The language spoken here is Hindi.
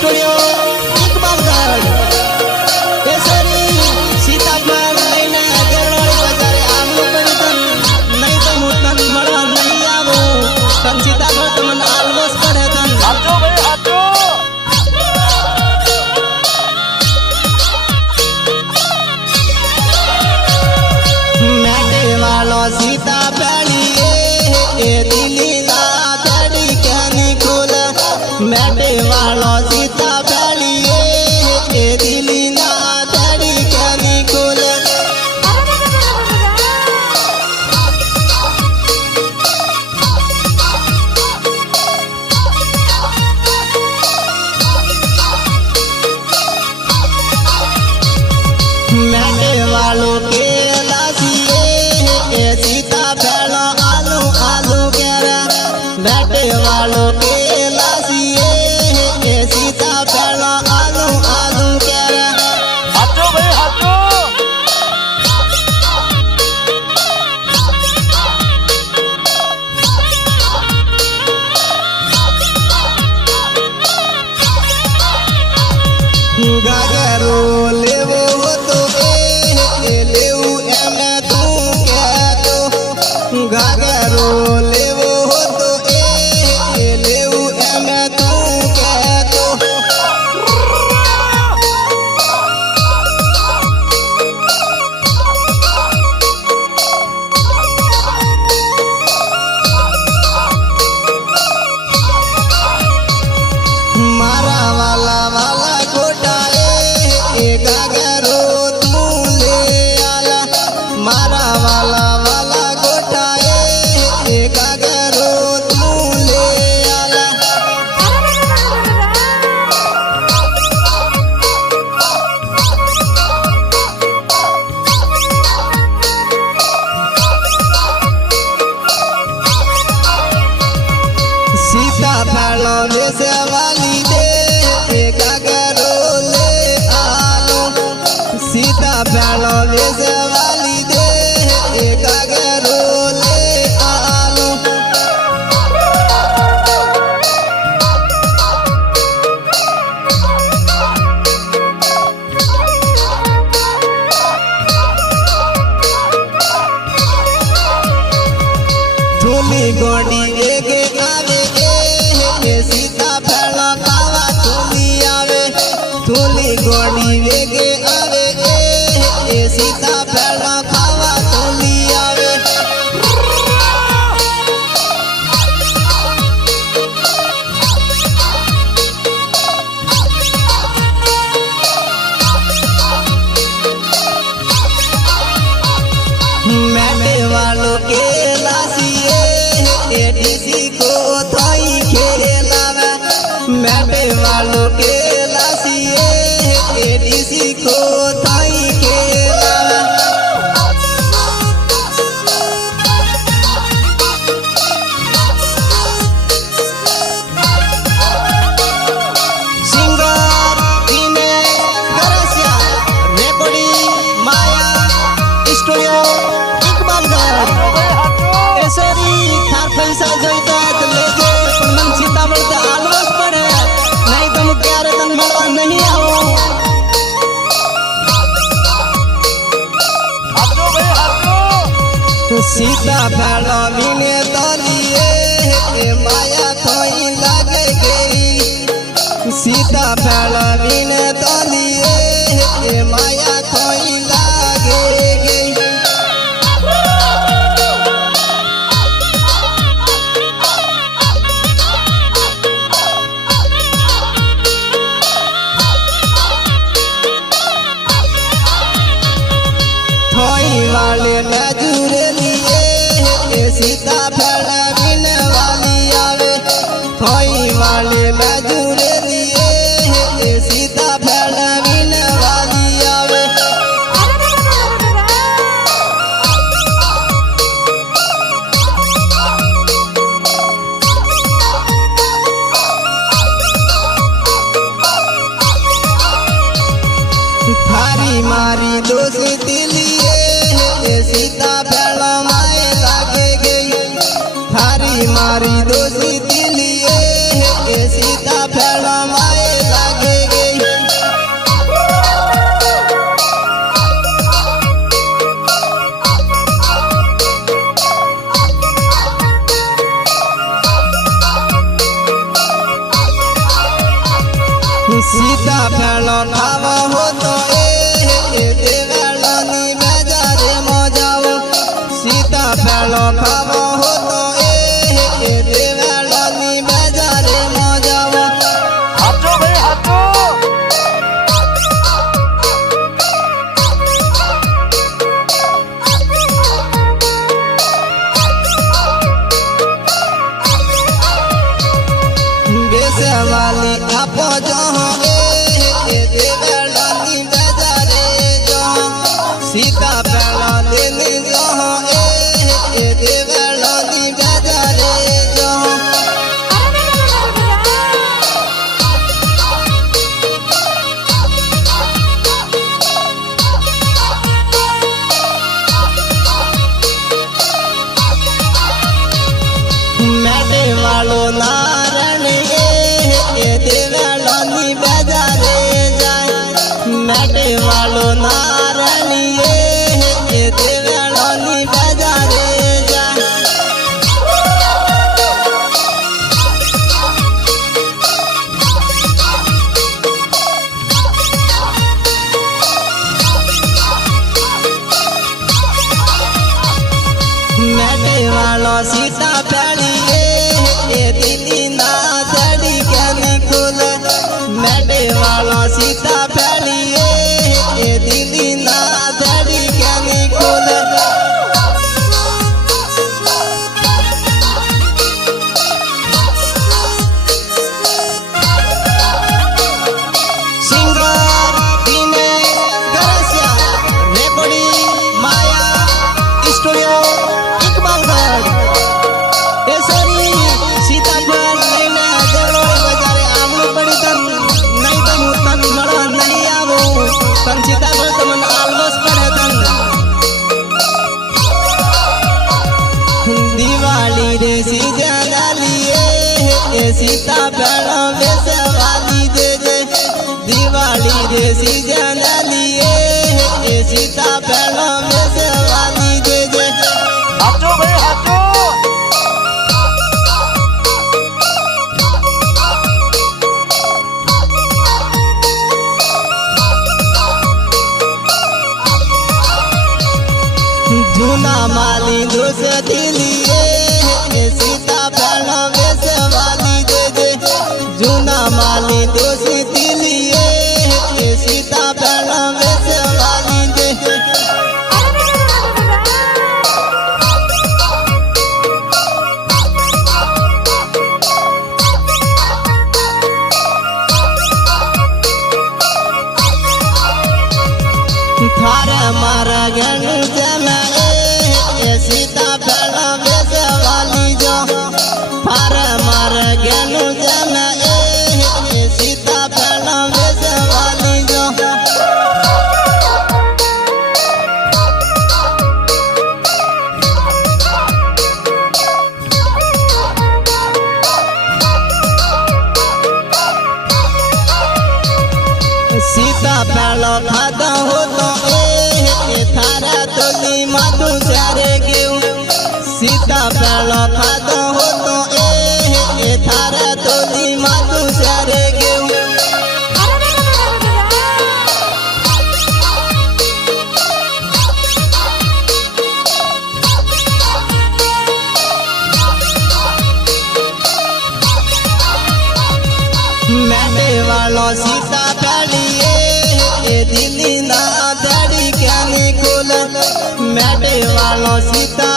स्टूडियो इकबालगढ़ केसरी सीताफल लઈને ગેરવાળી બજારે આવવું પડ્યું નહીં તો હું તન મળવા નહીં આવું તન सीताफल તમને આલવસ પડે તન આપજો ભાઈ આપજો મેટે વાળો सीताफल ए दिली ला तड़ी क्यानी खोल मैटे वालो सीताफल ए दिली ला तड़ी क्यानी खोल मैटे वालो के लासिए ए सीताफल आलू आलू केरा मैटे वालो के लासिए ए सीताफल आलू आलू केरा આપજો ભાઈ આપજો गागरो लेवो तो ए लेऊ एमे तू के तो गागरो लेवो तो ए लेऊ एमे तू के तो मारा वाला वाला गोटा ए गागरो तू ले आला मारा वाला वाला गोटा ए गागरो तू ले आला सीताफल वैसे वाली दे ए गागरो ले आलो सीताफल वैसे वाली दे ए गागरो ले आलो थोली गोडी एगे आवे ए सीताफल खावा थोली आवे थोली गोडी एगे आवे ए सीताफल खावा थोली आवे मैटे वालों के लासिए एडीसी को थाई खेलावे मैटे वालों के लासिए एडीसी को थाई खेलावे सिंगर दिनेश गरसिया रेकॉर्डिंग माया स्टूडियो इकबालगढ़ केसरी थार पैसा जोईतात लेके मन सीताफल ते आलवस पड़े नहीं तो मुझे यार तन મળવા नहीं आओ આપજો ભાઈ આપજો सीताफल विने तलिए ए माया थोई लागे गई सीताफल विने तलिए ए माया थोई लागे गई थोई वाले मजूर लिए ए सीताफल बिन वाली आवे थोई वाले मजूर लिए ए सीताफल बिन वाली आवे थारी मारी दोस्ती लिए ए सीताफल माए लागे गई थारी मारी दोस्ती लिए ए सीताफल माए लागे सीता फेलो खावा हो तो देवानी बेजारे मजाओ सीता फेलो खावा हो तो देवानी बेजारे मजाओ हाथों भाई हाथों बेसवाली आपो जहाँ देवानी बेजारे जहाँ सीता फेलो देने जहाँ देवानी बेजारे जहाँ मैडे वालो नारायण देवानी बेजारे जाए मैडे वालो नारायण देवानी बेजारे जाए मैडे वालो सीता प्याली दीदी ना दड़ी ज्ञानी खुल मैडे वाला सीता प्याली दीदी ना दड़ी ज्ञानी खुल सिंगर दिनेश गरसिया रेकॉर्डी माया स्टूडियो इकबालगढ़ केसरी सीताफळ लઈને દેવળોય બજારે આવવું પડી તન નહીં તો હું તન મળવા નહીં આવું તન सीताफळ તમને આલવસ પડે તન દિવાળી રે સીજનાલી એ सीताफळ વેસવાલી દેજે દિવાળી રે સીજનાલી એ सीताफळ વેસવાલી દેજે हाथों भाई हाथों जूना माली दोष दिलिए सीता फेल वेसवाली दे दे जूना माली दोष दिलिए सीता फेल वेसवाली दे दे थारे मारा गण जना सीता फेल वेसवाली जो थारे मारा गण जना सीता फेल वेसवाली जो सीता फेल खादा हो तो थारा तोली माधु सारे गेऊ सीता फेल खादा हो तो थारा तोली माधु सारे गेऊ मैडे वालो सीता प्याली दिल्ली ना दड़ी ज्ञानी खुल मैडे वालो सीता